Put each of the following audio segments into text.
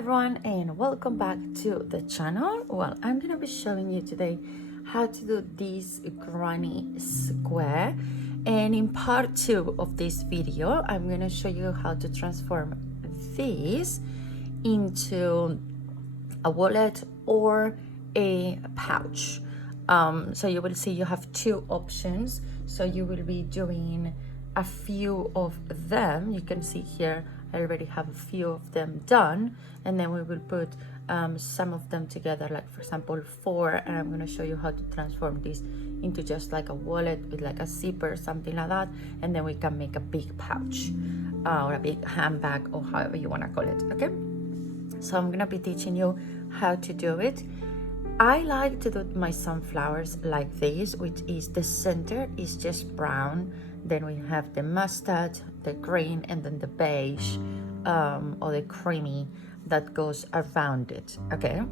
everyone, and welcome back to the channel. Well, I'm gonna be showing you today how to do this granny square, and in part 2 of this video I'm gonna show you how to transform this into a wallet or a pouch. So you will see you have two options. So you will be doing a few of them. You can see here I already have a few of them done, and then we will put some of them together, like for example 4, and I'm going to show you how to transform this into just like a wallet with like a zipper, something like that, and then we can make a big pouch or a big handbag, or however you want to call it. Okay, so I'm going to be teaching you how to do it. I like to do my sunflowers like this, which is the center is just brown, then we have the mustard, the green, and then the beige or the creamy that goes around it. Okay,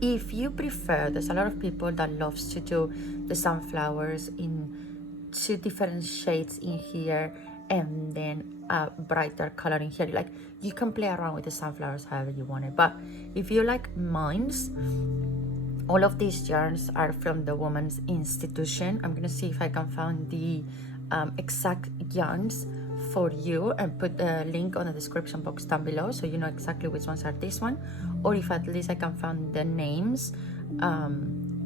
if you prefer, there's a lot of people that loves to do the sunflowers in 2 different shades in here and then a brighter color in here. Like, you can play around with the sunflowers however you want it, but if you like mines, all of these yarns are from the Women's Institution. I'm gonna see if I can find the exact yarns for you and put the link on the description box down below, so you know exactly which ones are this one, or if at least I can find the names,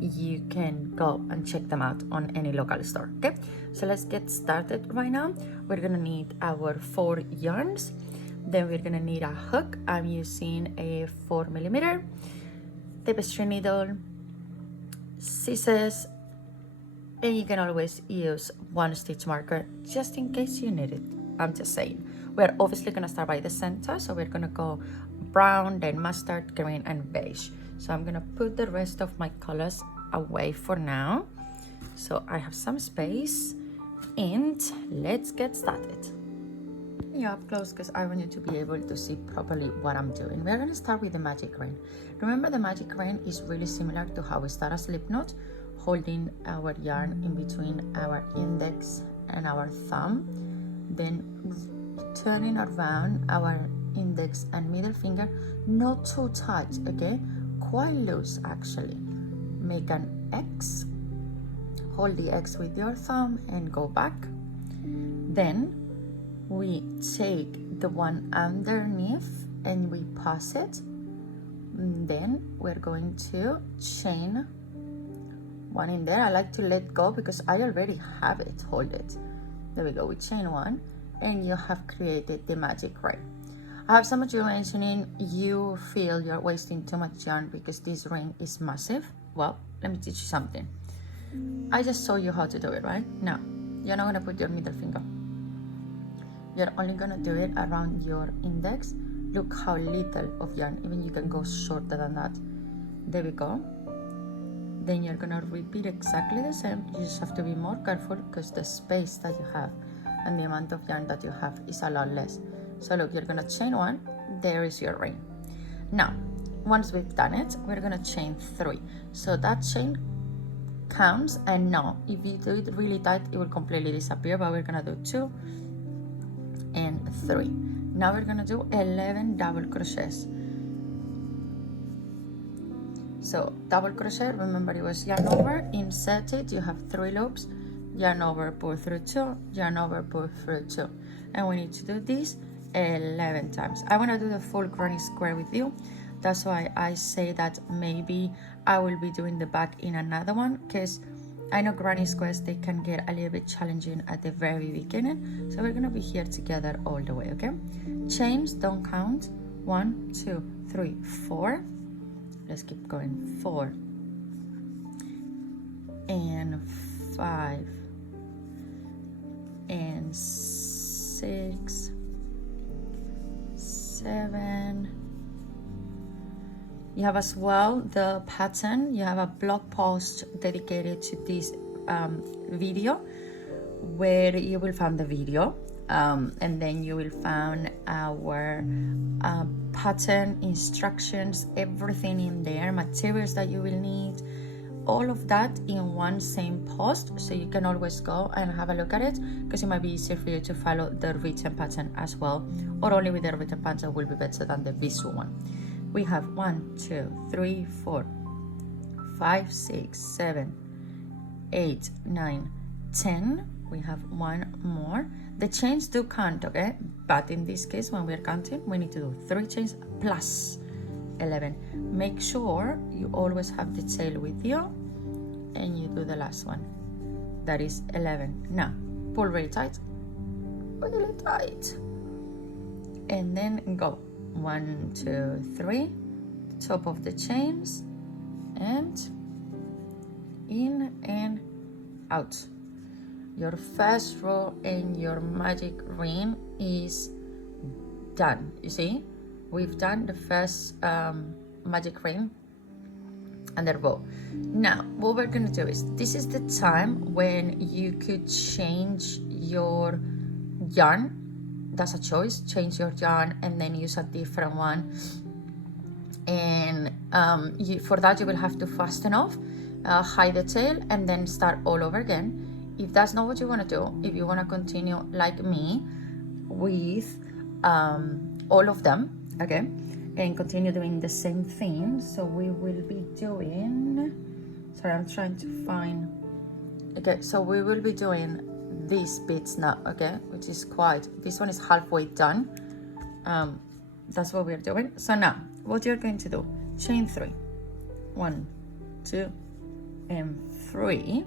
you can go and check them out on any local store. Okay, so let's get started right now. We're gonna need our 4 yarns, then we're gonna need a hook. I'm using a 4mm, tapestry needle, scissors, and you can always use 1 stitch marker just in case you need it. I'm just saying. We're obviously gonna start by the center, so we're gonna go brown, then mustard, green, and beige. So I'm gonna put the rest of my colors away for now, so I have some space, and let's get started. You up close because I want you to be able to see properly what I'm doing. We're going to start with the magic ring. Remember, the magic ring is really similar to how we start a slip knot, holding our yarn in between our index and our thumb, then turning around our index and middle finger, not too tight, okay, quite loose actually. Make an X, hold the X with your thumb and go back. Then we take the one underneath and we pass it, and then we're going to chain 1 in there. I like to let go because I already have it. Hold it. There we go. We chain 1 and you have created the magic ring. I have some of you mentioning you feel you're wasting too much yarn because this ring is massive. Well, let me teach you something. I just showed you how to do it, right? Now, you're not going to put your middle finger. You're only gonna do it around your index. Look how little of yarn, even you can go shorter than that. There we go. Then you're gonna repeat exactly the same. You just have to be more careful because the space that you have and the amount of yarn that you have is a lot less. So look, you're gonna chain 1, there is your ring. Now, once we've done it, we're gonna chain 3. So that chain counts, and now if you do it really tight, it will completely disappear, but we're gonna do 2 and 3. Now we're gonna do 11 double crochets. So double crochet, remember it was yarn over, insert it, you have 3 loops, yarn over, pull through 2, yarn over, pull through 2, and we need to do this 11 times. I want to do the full granny square with you. That's why I say that maybe I will be doing the back in another one, because I know granny squares, they can get a little bit challenging at the very beginning. So we're gonna be here together all the way, okay? Chains don't count. 1, 2, 3, 4. Let's keep going. 4 and 5 and 6, 7. You have as well the pattern. You have a blog post dedicated to this video, where you will find the video, and then you will find our pattern instructions, everything in there, materials that you will need, all of that in one same post, so you can always go and have a look at it, because it might be easier for you to follow the written pattern as well, or only with the written pattern will be better than the visual one. We have 1, 2, 3, 4, 5, 6, 7, 8, 9, 10. We have one more. The chains do count, okay? But in this case, when we're counting, we need to do 3 chains plus 11. Make sure you always have the tail with you, and you do the last one. That is 11. Now, pull really tight. Really tight. And then go. 1, 2, 3. Top of the chains. And in and out. Your first row in your magic ring is done. You see, we've done the first magic ring and the row. Now what we're gonna do is, this is the time when you could change your yarn. That's a choice. Change your yarn and then use a different one, and for that you will have to fasten off, hide the tail, and then start all over again. If that's not what you want to do, if you want to continue like me with all of them, okay, and continue doing the same thing, so we will be doing, sorry, I'm trying to find, okay, so we will be doing these bits now, okay, which is quite, this one is halfway done. That's what we're doing. So now what you're going to do, chain 3, 1, 2, and 3.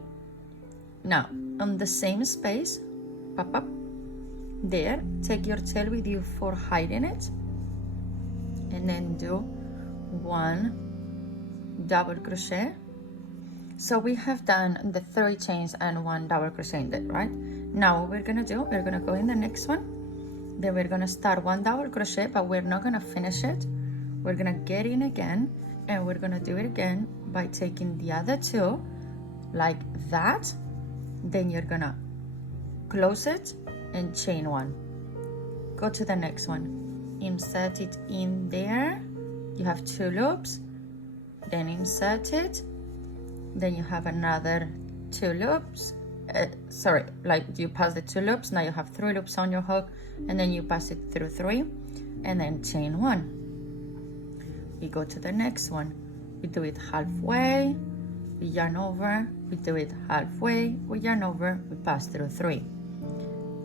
Now on the same space, pop up there, take your tail with you for hiding it, and then do 1 double crochet. So we have done the 3 chains and 1 double crochet in there, right? Now what we're gonna do, we're gonna go in the next one, then we're gonna start 1 double crochet, but we're not gonna finish it. We're gonna get in again, and we're gonna do it again by taking the other 2 like that. Then you're gonna close it and chain 1. Go to the next one, insert it in there. You have 2 loops, then insert it, then you have another 2 loops. Sorry, like you pass the 2 loops, now you have 3 loops on your hook, and then you pass it through 3, and then chain 1. We go to the next one, we do it halfway, we yarn over, we do it halfway, we yarn over, we pass through 3.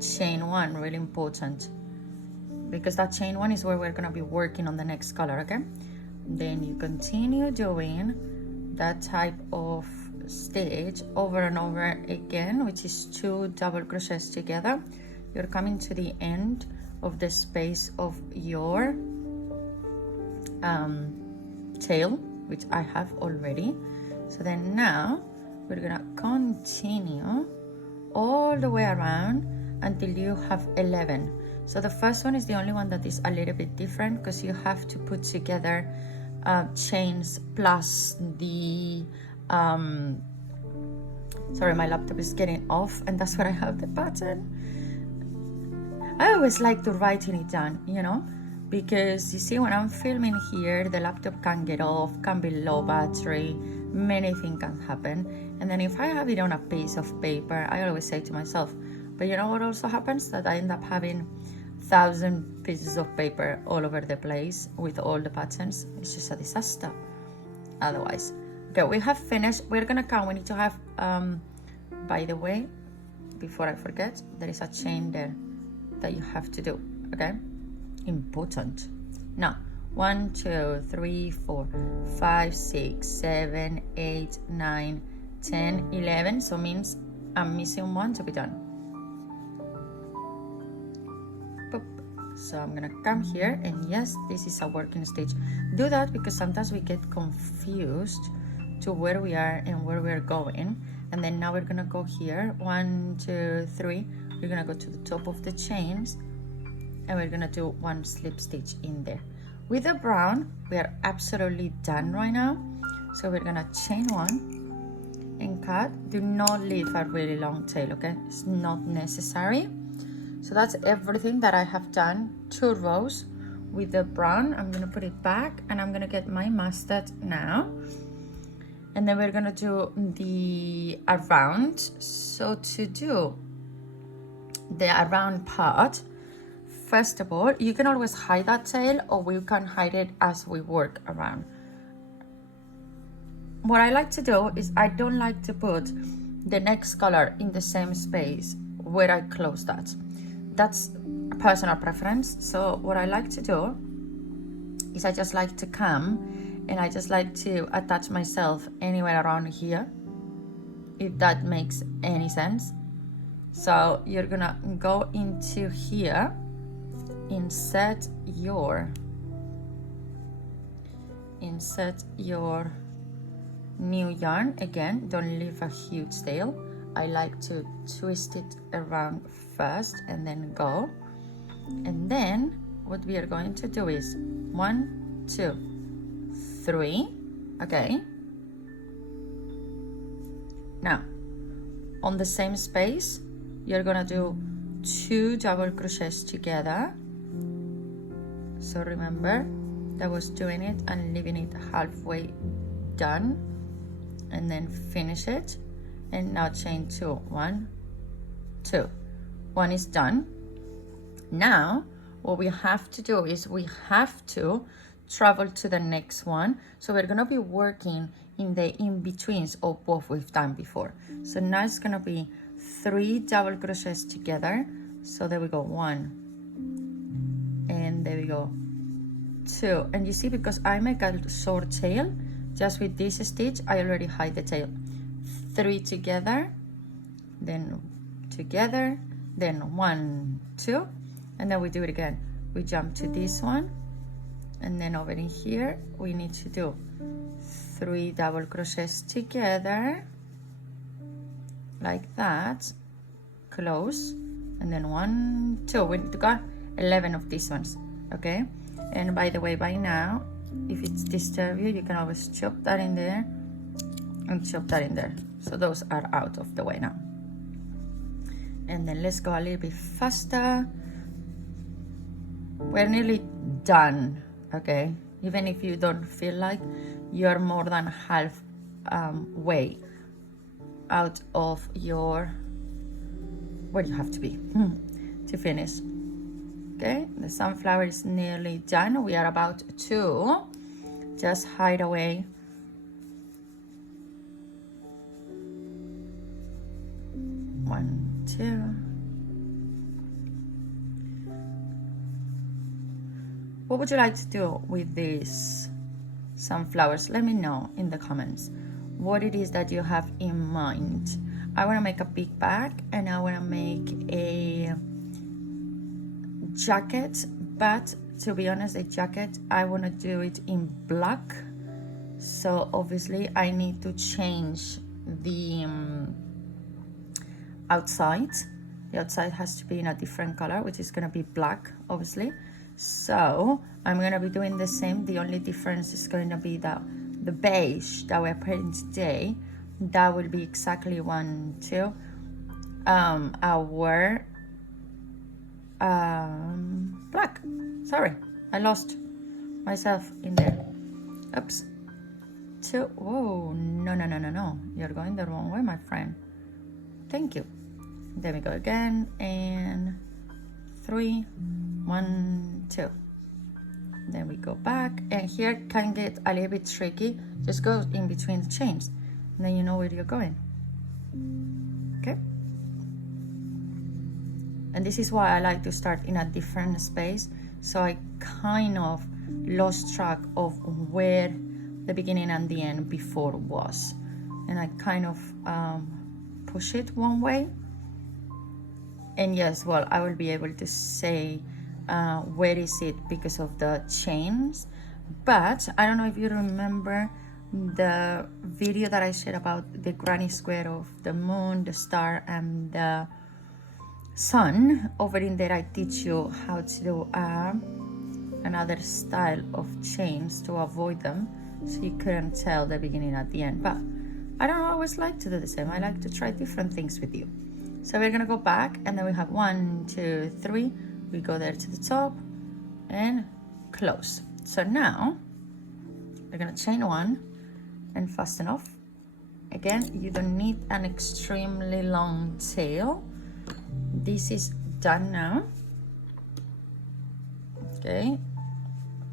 Chain 1, really important, because that chain 1 is where we're gonna be working on the next color, okay? Then you continue doing that type of stitch over and over again, which is 2 double crochets together. You're coming to the end of the space of your tail, which I have already. So then now we're gonna continue all the way around until you have 11. So the first one is the only one that is a little bit different, because you have to put together chains plus the sorry, my laptop is getting off, and that's where I have the pattern. I always like to writing it down, you know, because you see, when I'm filming here, the laptop can get off, can be low battery, many things can happen. And then if I have it on a piece of paper, I always say to myself, but you know what also happens, that I end up having 1,000 pieces of paper all over the place with all the patterns. It's just a disaster otherwise. Okay, we have finished. We're gonna count. We need to have by the way, before I forget, there is a chain there that you have to do, okay? Important. Now 1, 2, 3, 4, 5, 6, 7, 8, 9, 10, 11. So means I'm missing 1 to be done. So I'm gonna come here, and yes, this is a working stitch. Do that because sometimes we get confused to where we are and where we're going. And then now we're gonna go here, 1, 2, 3. We're gonna go to the top of the chains, and we're gonna do 1 slip stitch in there. With the brown, we are absolutely done right now. So we're gonna chain 1 and cut. Do not leave a really long tail, okay? It's not necessary. So that's everything that I have done. 2 rows with the brown. I'm gonna put it back, and I'm gonna get my mustard now. and then we're gonna do the around. So to do the around part, first of all, you can always hide that tail, or we can hide it as we work around. What I like to do is I don't like to put the next color in the same space where I close that. That's a personal preference. So what I like to do is I just like to come and I just like to attach myself anywhere around here, if that makes any sense. So you're gonna go into here, insert your new yarn. Again, don't leave a huge tail. I like to twist it around first and then go. And then what we are going to do is 1, 2, 3. Okay. Now, on the same space, you're gonna do 2 double crochets together. So remember, that was doing it and leaving it halfway done, and then finish it. And now chain 2, 1, 2. 1 is done. Now, what we have to do is we have to travel to the next one. So we're gonna be working in the in-betweens of what we've done before. So now it's gonna be 3 double crochets together. So there we go, 1, and there we go, 2. And you see, because I make a short tail, just with this stitch, I already hide the tail. 3 together, then together, then 1, 2, and then we do it again. We jump to this one, and then over in here, we need to do 3 double crochets together, like that, close, and then 1, 2. We need to got 11 of these ones, okay? And by the way, by now, if it's disturb you, you can always chop that in there and chop that in there. So those are out of the way now. And then let's go a little bit faster. We're nearly done, okay? Even if you don't feel like, you're more than half way out of your where you have to be to finish. Okay, the sunflower is nearly done. We are about to just hide away. One, 2. What would you like to do with these sunflowers? Let me know in the comments what it is that you have in mind. I want to make a big bag, and I want to make a jacket, but to be honest, a jacket, I want to do it in black. So obviously I need to change the outside. The outside has to be in a different color, which is going to be black, obviously. So I'm going to be doing the same. The only difference is going to be that the beige that we're putting today, that will be exactly 1, 2. Our black. Sorry, I lost myself in there. Oops. 2. Whoa, no. You're going the wrong way, my friend. Thank you. There we go again. And 3, 1, 2. Then we go back, and here can get a little bit tricky. Just go in between the chains, and then you know where you're going. Okay. And this is why I like to start in a different space, so I kind of lost track of where the beginning and the end before was, and I kind of push it one way. And yes, well, I will be able to say where is it because of the chains. But I don't know if you remember the video that I shared about the granny square of the moon, the star, and the sun. Over in there I teach you how to do another style of chains to avoid them, so you couldn't tell the beginning at the end. But I don't always like to do the same. I like to try different things with you. So we're gonna go back, and then we have 1, 2, 3. We go there to the top and close. So now we're gonna chain 1 and fasten off Again, you don't need an extremely long tail. This is done now. Okay,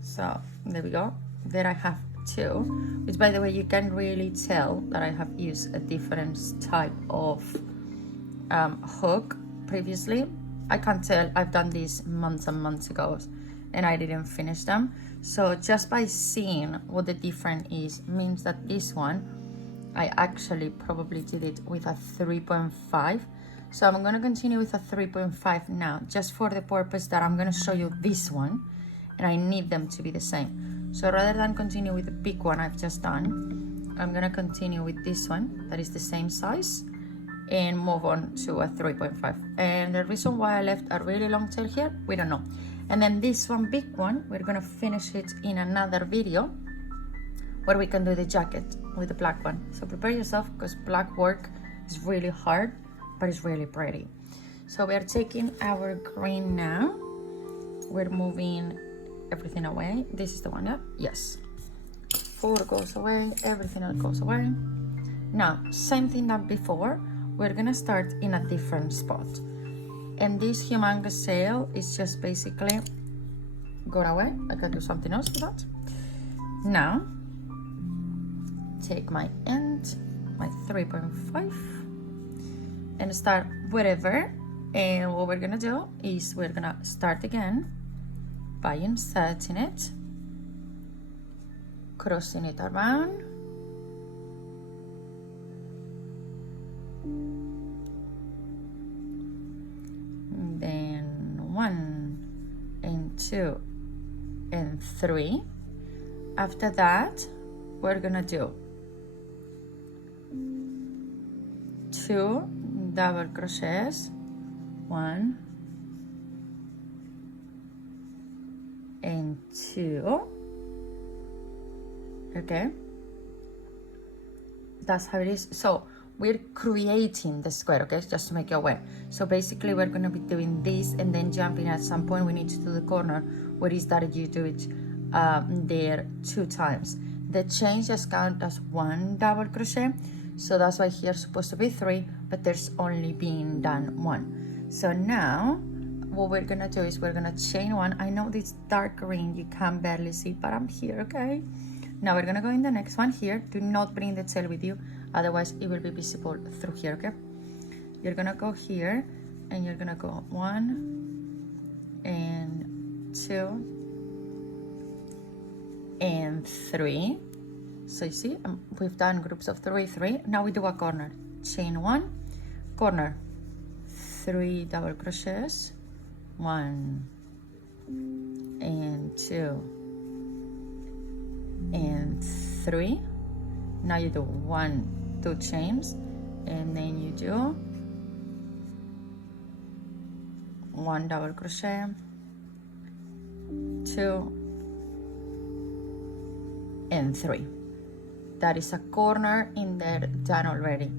so there we go. There I have two, which by the way, you can really tell that I have used a different type of hook previously. I can't tell, I've done these months and months ago and I didn't finish them. So just by seeing what the difference is means that this one, I actually probably did it with a 3.5. So I'm gonna continue with a 3.5 now, just for the purpose that I'm gonna show you this one and I need them to be the same. So rather than continue with the big one I've just done, I'm gonna continue with this one that is the same size and move on to a 3.5. And the reason why I left a really long tail here, we don't know. And then this one big one, we're gonna finish it in another video where we can do the jacket with the black one. So prepare yourself, because black work is really hard, but it's really pretty. So we are taking our green now. We're moving everything away. This is the one, yeah? Yes. 4 goes away, everything else goes away. Now, same thing that before, we're gonna start in a different spot. And this humongous sail is just basically gone away. I can do something else with that. Now, take my end, my 3.5, and start wherever. And what we're gonna do is we're gonna start again by inserting it, crossing it around, then 1 and 2 and 3. After that, we're gonna do 2 double crochets, 1 and 2. Okay, that's how it is. So we're creating the square, okay, just to make you aware. So basically we're going to be doing this and then jumping. At some point we need to do the corner where is that you do it there 2 times. The chain just count as 1 double crochet, so that's why here supposed to be 3, but there's only been done 1. So now what we're gonna do is we're gonna chain 1. I know this dark green you can barely see, but I'm here, okay? Now we're gonna go in the next one here. Do not bring the tail with you, otherwise it will be visible through here, okay? You're gonna go here and you're gonna go 1 and 2 and 3. So you see, we've done groups of 3, 3. Now we do a corner. Chain 1, corner, 3 double crochets, 1 and 2 and 3. Now you do 1, 2 chains, and then you do 1 double crochet, 2 and 3. That is a corner in there done already.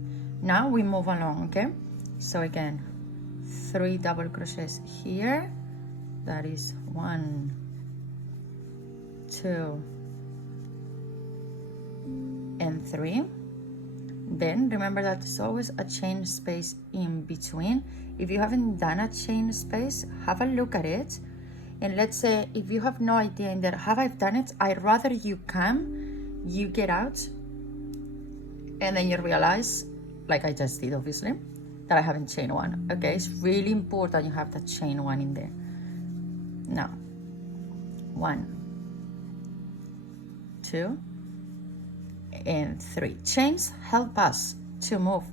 Now we move along, okay? So again, 3 double crochets here. That is 1, 2 and 3. Then remember that there's always a chain space in between. If you haven't done a chain space, have a look at it. And let's say if you have no idea in there, have I done it? I'd rather you come, you get out, and then you realize, like I just did obviously, that I haven't chained 1. Okay, it's really important you have that chain 1 in there. Now, 1, 2 and 3. Chains help us to move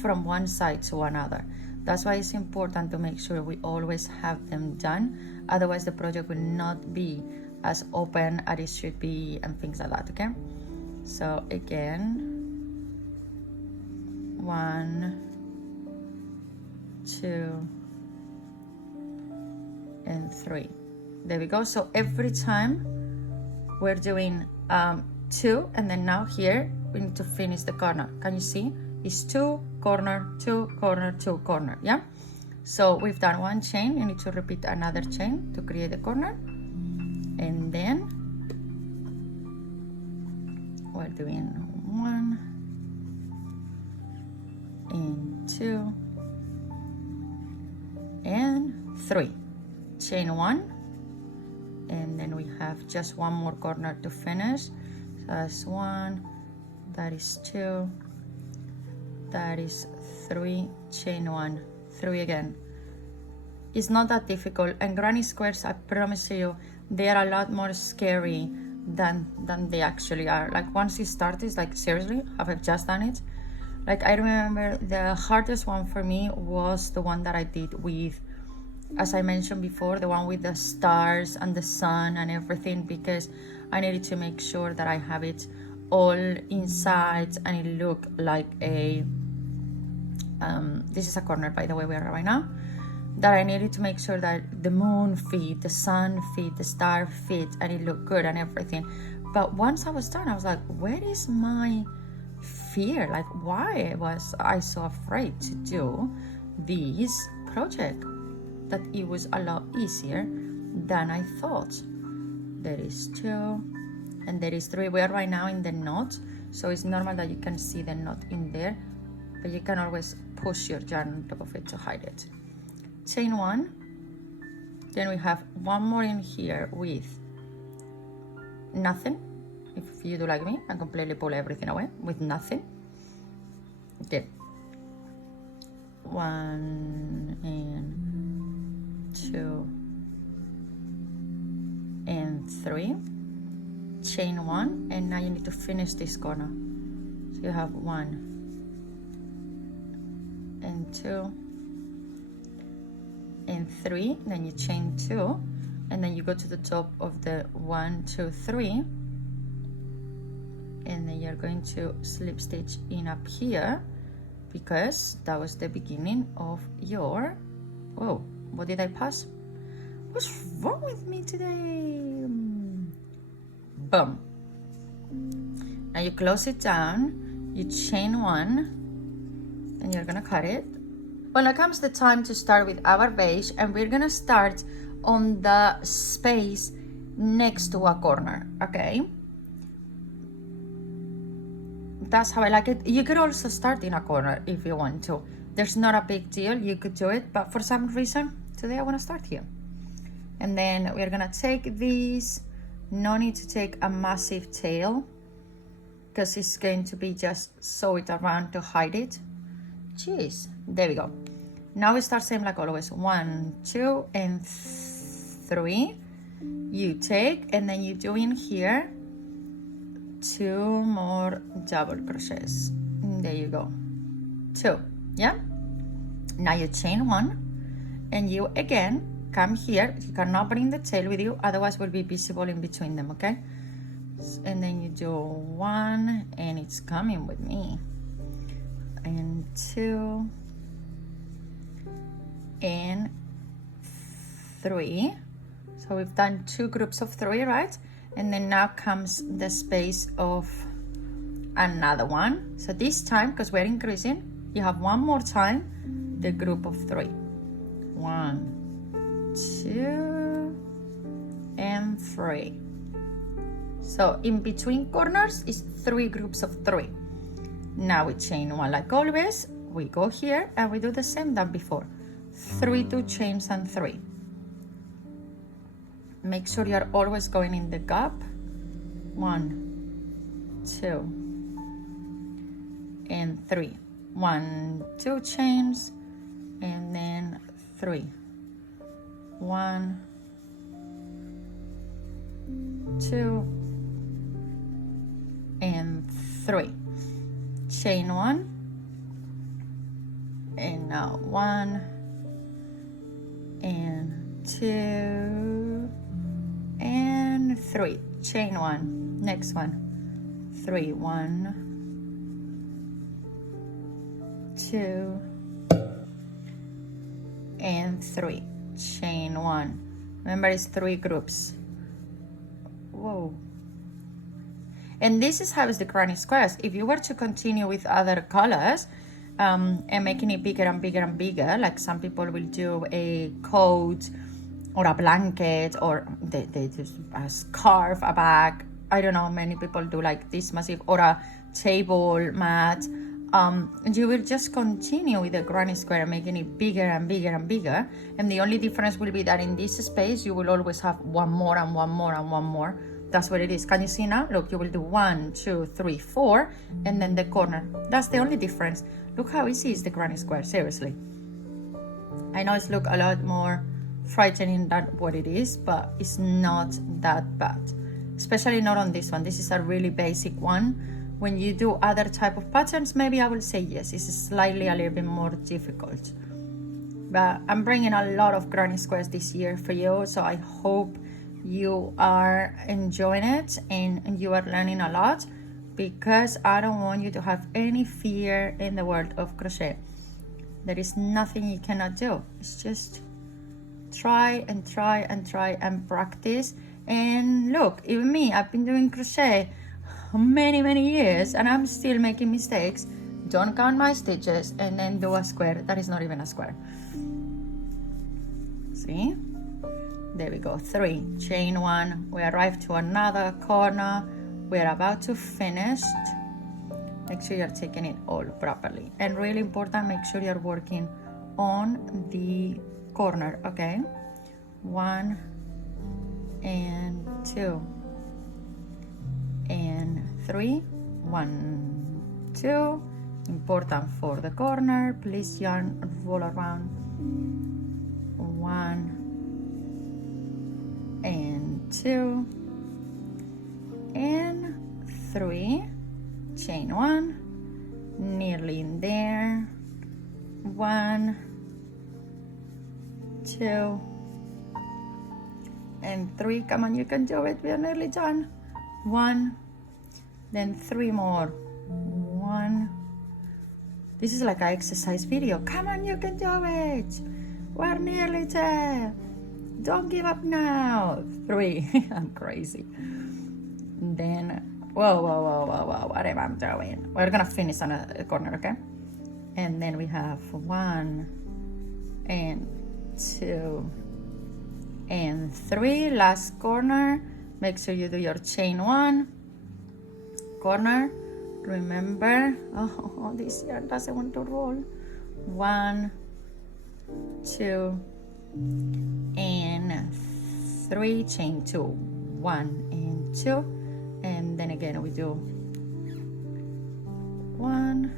from one side to another. That's why it's important to make sure we always have them done. Otherwise the project will not be as open as it should be and things like that, okay? So again, 1, 2 and 3. There we go. So every time we're doing 2, and then now here we need to finish the corner. Can you see? It's 2 corner, 2 corner, 2 corner. Yeah, so we've done 1 chain. You need to repeat another chain to create the corner, and then we're doing 1 and 2 and 3. Chain 1, and then we have just one more corner to finish. So that's 1, that is 2, that is 3, chain 1, 3 again. It's not that difficult, and granny squares, I promise you, they are a lot more scary than they actually are. Like once you start, it's like, seriously, have I just done it? Like I remember the hardest one for me was the one that I did with, as I mentioned before, the one with the stars and the sun and everything, because I needed to make sure that I have it all inside and it looked like a, this is a corner, by the way, we are right now, that I needed to make sure that the moon fit, the sun fit, the star fit, and it looked good and everything. But once I was done, I was like, where is my fear? Like, why was I so afraid to do this project? That it was a lot easier than I thought. There is 2 and there is 3. We are right now in the knot, so it's normal that you can see the knot in there, but you can always push your yarn on top of it to hide it. Chain 1, then we have one more in here with nothing. If you do like me and completely pull everything away with nothing. Okay, 1 and 2 and 3, chain 1, and now you need to finish this corner. So you have 1 and 2 and 3, then you chain 2, and then you go to the top of the 1, 2, 3, and then you're going to slip stitch in up here, because that was the beginning of your, whoa, what did I pass? What's wrong with me today? Boom. Now you close it down, you chain 1, and you're gonna cut it. Well, now comes the time to start with our beige, and we're gonna start on the space next to a corner, okay? That's how I like it. You could also start in a corner if you want to. There's not a big deal, you could do it, but for some reason, today I wanna start here. And then we're gonna take these, no need to take a massive tail, because it's going to be just sew it around to hide it. Jeez, there we go. Now we start same like always, 1, 2, and 3. You take, and then you do in here 2 more double crochets. There you go, 2, yeah? Now you chain 1, and you again come here. You cannot bring the tail with you, otherwise will be visible in between them, okay? And then you do 1, and it's coming with me, and 2, and 3. So we've done 2 groups of 3, right? And then now comes the space of another one. So this time, because we're increasing, you have one more time the group of 3. 1, 2, and 3. So in between corners is 3 groups of 3. Now we chain 1 like always. We go here and we do the same than before. 3 2 chains and 3. Make sure you're always going in the gap. 1, 2, and 3. 1, 2 chains, and then 3. 1, 2, and 3. Chain 1, and now 1, and 2, and 3. Chain 1. Next one. 3. 1, 2, and 3. Chain 1. Remember, it's 3 groups. Whoa. And this is how it's the granny squares. If you were to continue with other colors and making it bigger and bigger and bigger, like some people will do a coat or a blanket, or they just a scarf, a bag. I don't know, many people do like this massive, or a table mat. you will just continue with the granny square, making it bigger and bigger and bigger. And the only difference will be that in this space, you will always have one more and one more and one more. That's what it is. Can you see now? Look, you will do 1, 2, 3, 4, and then the corner. That's the only difference. Look how easy is the granny square, seriously. I know it's look a lot more frightening than what it is, but it's not that bad. Especially not on this one. This is a really basic one. When you do other type of patterns, maybe I will say yes, it's slightly a little bit more difficult. But I'm bringing a lot of granny squares this year for you, so I hope you are enjoying it and you are learning a lot, because I don't want you to have any fear in the world of crochet. There is nothing you cannot do. It's just try and try and try and practice. And look, even me, I've been doing crochet many years and I'm still making mistakes. Don't count my stitches and then do a square that is not even a square. See? There we go, 3, chain 1. We arrive to another corner. We're about to finish. Make sure you're taking it all properly. And really important, make sure you're working on the corner, okay? 1 and 2 and 3. 1, 2. Important for the corner. Please yarn roll around. 1 and 2 and 3, chain 1, nearly in there. 1, 2 and 3. Come on, you can do it. We are nearly done. 1, then 3 more. 1. This is like an exercise video. Come on, you can do it. We're nearly there. Don't give up now. 3. I'm crazy. Then, whoa, whatever I'm doing. We're gonna finish on a corner, okay? And then we have 1 and 2 and 3. Last corner. Make sure you do your chain 1. Corner. Remember, oh, this yarn doesn't want to roll. 1, 2, and 3, chain 2, 1 and 2, and then again we do 1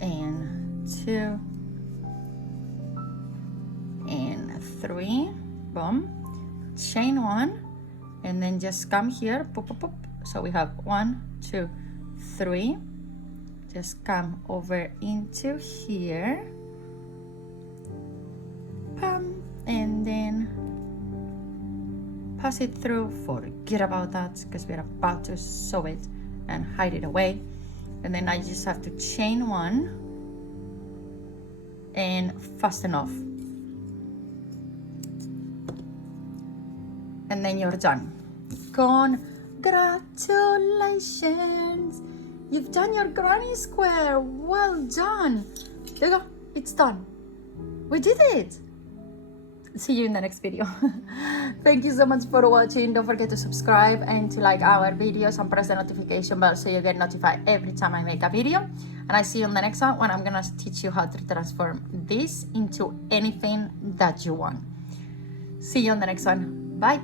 and 2 and 3. Boom, chain 1, and then just come here, pop, pop, pop. So we have 1, 2, 3. Just come over into here, and then pass it through. Forget about that, because we're about to sew it and hide it away. And then I just have to chain 1 and fasten off, and then you're done. Congratulations! You've done your granny square. Well done. There you go. It's done. We did it. See you in the next video. Thank you so much for watching. Don't forget to subscribe and to like our videos and press the notification bell so you get notified every time I make a video. And I see you in the next one when I'm gonna teach you how to transform this into anything that you want. See you in the next one. Bye.